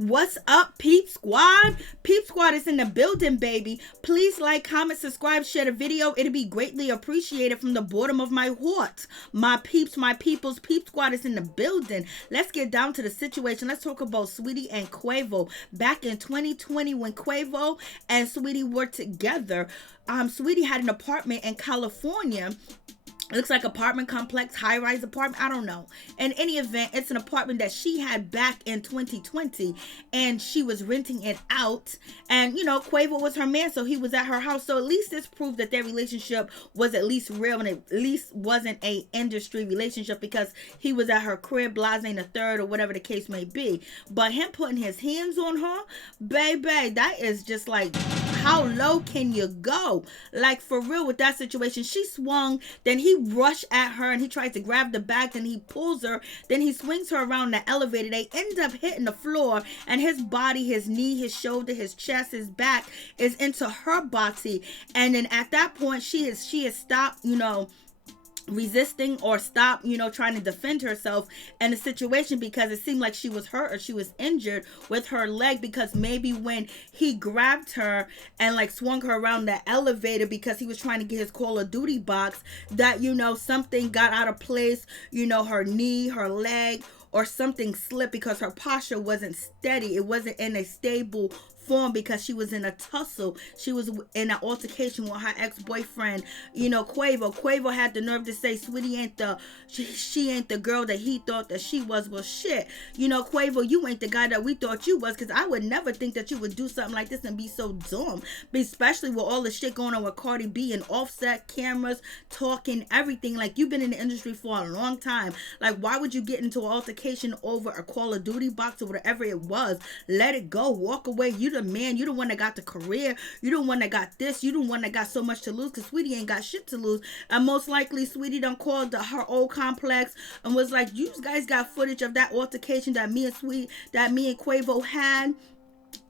What's up, Peep Squad? Peep Squad is in the building, baby. Please like, comment, subscribe, share the video. It'll be greatly appreciated from the bottom of my heart. My peeps, my peoples, Peep Squad is in the building. Let's get down to the situation. Let's talk about Saweetie and Quavo. Back in 2020, when Quavo and Saweetie were together, Saweetie had an apartment in California. It looks like apartment complex, high-rise apartment. I don't know. In any event, it's an apartment that she had back in 2020, and she was renting it out. And, you know, Quavo was her man, so he was at her house. So at least this proved that their relationship was at least real, and at least wasn't a industry relationship, because he was at her crib, blase the third, or whatever the case may be. But him putting his hands on her, baby, that is just like, how low can you go? Like, for real, with that situation, she swung, then he rushed at her and he tries to grab the bag, and he pulls her, then he swings her around the elevator. They end up hitting the floor, and his body, his knee, his shoulder, his chest, his back is into her body. And then at that point, she has stopped, you know, resisting, or stop, you know, trying to defend herself in the situation, because it seemed like she was hurt or she was injured with her leg, because maybe when he grabbed her and like swung her around the elevator because he was trying to get his Call of Duty box, that, you know, something got out of place, you know, her knee, her leg, or something slipped, because her posture wasn't steady. It wasn't in a stable form, because she was in a tussle. She was in an altercation with her ex-boyfriend, you know, Quavo. Quavo had the nerve to say Saweetie ain't she ain't the girl that he thought that she was. Well, shit, you know, Quavo, you ain't the guy that we thought you was, because I would never think that you would do something like this and be so dumb, especially with all the shit going on with Cardi B and Offset, cameras, talking, everything. Like, you've been in the industry for a long time. Like, why would you get into an altercation over a Call of Duty box or whatever it was? Let it go. Walk away. You the man. You the one that got the career. You the one that got this. You the one that got so much to lose, because Saweetie ain't got shit to lose. And most likely Saweetie done called her old complex and was like, you guys got footage of that altercation that me and Quavo had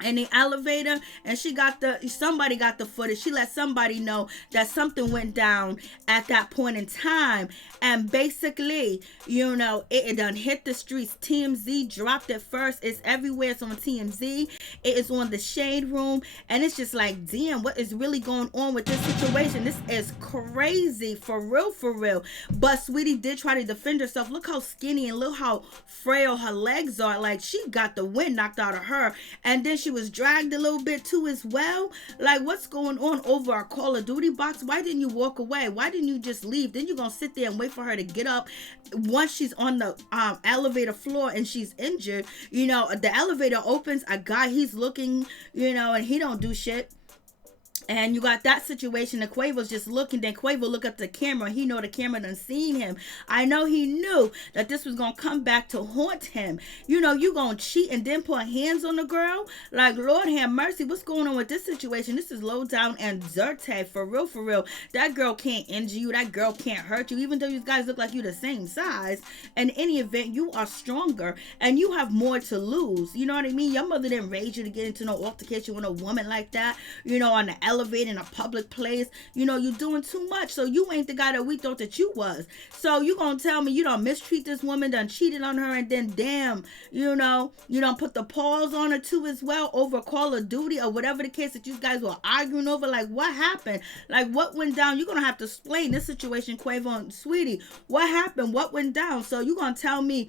in the elevator, and somebody got the footage. She let somebody know that something went down at that point in time, and basically, you know, it done hit the streets. TMZ dropped it first. It's everywhere. It's on TMZ. It is on the Shade Room, and it's just like, damn, what is really going on with this situation? This is crazy, for real, for real. But Saweetie did try to defend herself. Look how skinny and look how frail her legs are. Like, she got the wind knocked out of her, and then she was dragged a little bit too as well. Like, what's going on over a Call of Duty box? Why didn't you walk away? Why didn't you just leave? Then you're gonna sit there and wait for her to get up once she's on the elevator floor and she's injured. You know, the elevator opens, a guy, he's looking, you know, and he don't do shit. And you got that situation that Quavo's just looking. Then Quavo look at the camera. He know the camera done seen him. I know he knew that this was going to come back to haunt him. You know, you going to cheat and then put hands on the girl? Like, Lord have mercy. What's going on with this situation? This is low down and dirty. For real, for real. That girl can't injure you. That girl can't hurt you. Even though you guys look like you the same size. In any event, you are stronger and you have more to lose. You know what I mean? Your mother didn't raise you to get into no altercation with a woman like that. You know, on the elevator, in a public place. You know, you're doing too much. So you ain't the guy that we thought that you was. So you gonna tell me you don't mistreat this woman, done cheated on her, and then damn, you know, you don't put the paws on her too as well over Call of Duty or whatever the case that you guys were arguing over. Like, what happened? Like, what went down? You're gonna have to explain this situation, Quavo and Saweetie. What happened? What went down? So you gonna tell me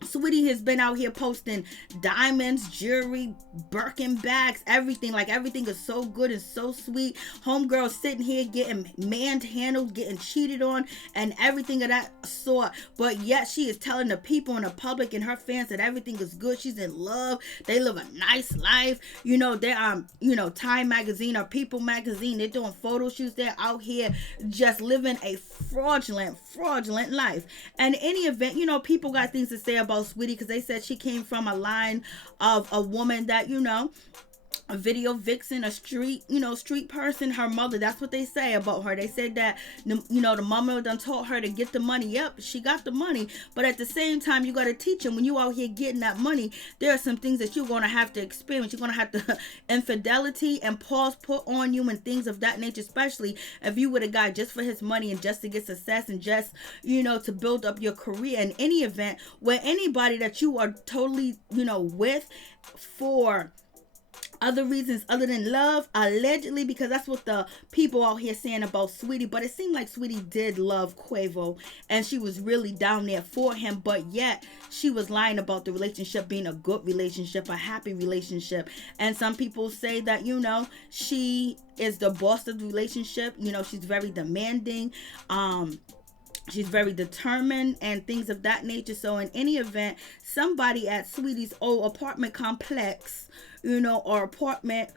Saweetie has been out here posting diamonds, jewelry, Birkin bags, everything. Like, everything is so good and so sweet. Homegirl sitting here getting manhandled, getting cheated on, and everything of that sort. But yet she is telling the people in the public and her fans that everything is good. She's in love. They live a nice life. You know, they're you know, Time magazine or People magazine. They're doing photo shoots. They're out here just living a fraudulent life. And in any event, you know, people got things to say about Saweetie, because they said she came from a line of a woman that, you know, a video vixen, a street person, her mother. That's what they say about her. They said that, the mama done taught her to get the money. Yep, she got the money, but at the same time, you got to teach them, when you out here getting that money, there are some things that you're going to have to experience. You're going to have to infidelity and pause put on you and things of that nature, especially if you would have got just for his money and just to get success and just, to build up your career. In any event, where anybody that you are totally, with for other reasons other than love, allegedly, because that's what the people out here saying about Sweetie. But it seemed like Sweetie did love Quavo and she was really down there for him, but yet she was lying about the relationship being a good relationship, a happy relationship. And some people say that, she is the boss of the relationship. She's very demanding, she's very determined and things of that nature. So in any event, somebody at Sweetie's old apartment complex, or apartment,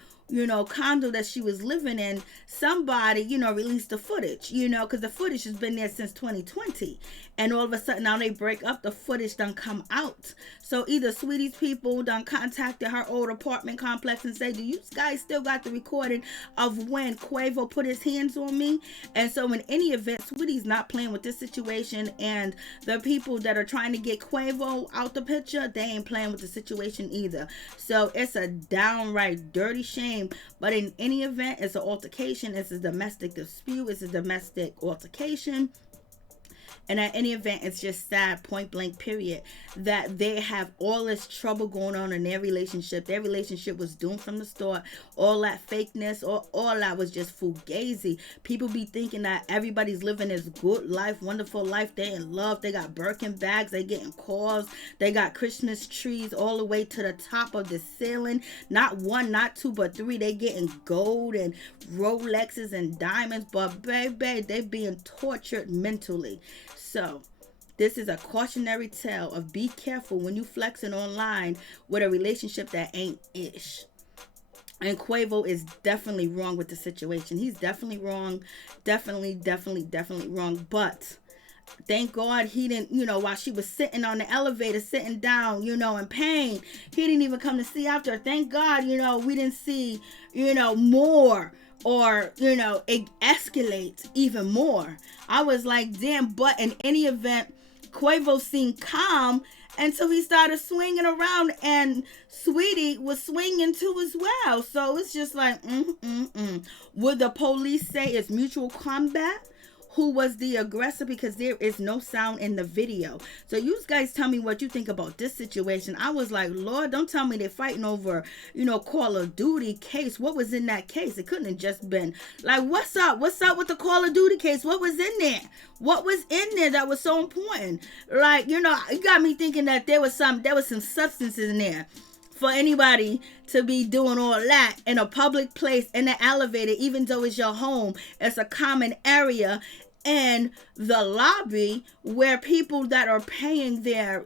condo that she was living in, somebody, released the footage, because the footage has been there since 2020. And all of a sudden now they break up, the footage done come out. So either Sweetie's people done contacted her old apartment complex and say, do you guys still got the recording of when Quavo put his hands on me? And so in any event, Sweetie's not playing with this situation, and the people that are trying to get Quavo out the picture, they ain't playing with the situation either. So it's a downright dirty shame. But in any event, it's an altercation, it's a domestic dispute, it's a domestic altercation. And at any event, it's just sad, point blank, period, that they have all this trouble going on in their relationship. Their relationship was doomed from the start. All that fakeness, all that was just fugazi. People be thinking that everybody's living this good life, wonderful life. They in love. They got Birkin bags. They getting calls. They got Christmas trees all the way to the top of the ceiling. Not one, not two, but three. They getting gold and Rolexes and diamonds. But baby, they being tortured mentally. So this is a cautionary tale of be careful when you flexing online with a relationship that ain't ish. And Quavo is definitely wrong with the situation. He's definitely wrong. Definitely wrong. But thank God he didn't, while she was sitting on the elevator, sitting down, in pain, he didn't even come to see after her. Thank God, we didn't see, more, or it escalates even more. I was like, damn. But in any event, Quavo seemed calm until he started swinging around, and Sweetie was swinging too as well. So it's just like, would the police say it's mutual combat? Who was the aggressor? Because there is no sound in the video. So you guys tell me what you think about this situation. I was like, Lord, don't tell me they're fighting over, Call of Duty case. What was in that case? It couldn't have just been like, what's up with the Call of Duty case? What was in there? What was in there that was so important? Like, it got me thinking that there was some substances in there for anybody to be doing all that in a public place, in the elevator, even though it's your home. It's a common area in the lobby where people that are paying their,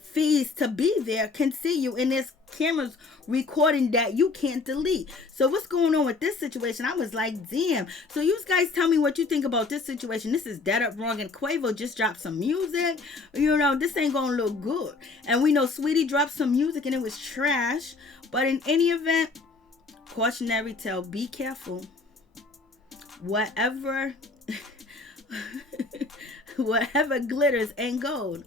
fees to be there can see you, and there's cameras recording that you can't delete. So what's going on with this situation? I was like, damn. So you guys tell me what you think about this situation. This is dead up wrong, and Quavo just dropped some music. This ain't gonna look good. And we know Sweetie dropped some music and it was trash. But in any event, cautionary tale, be careful. Whatever glitters ain't gold.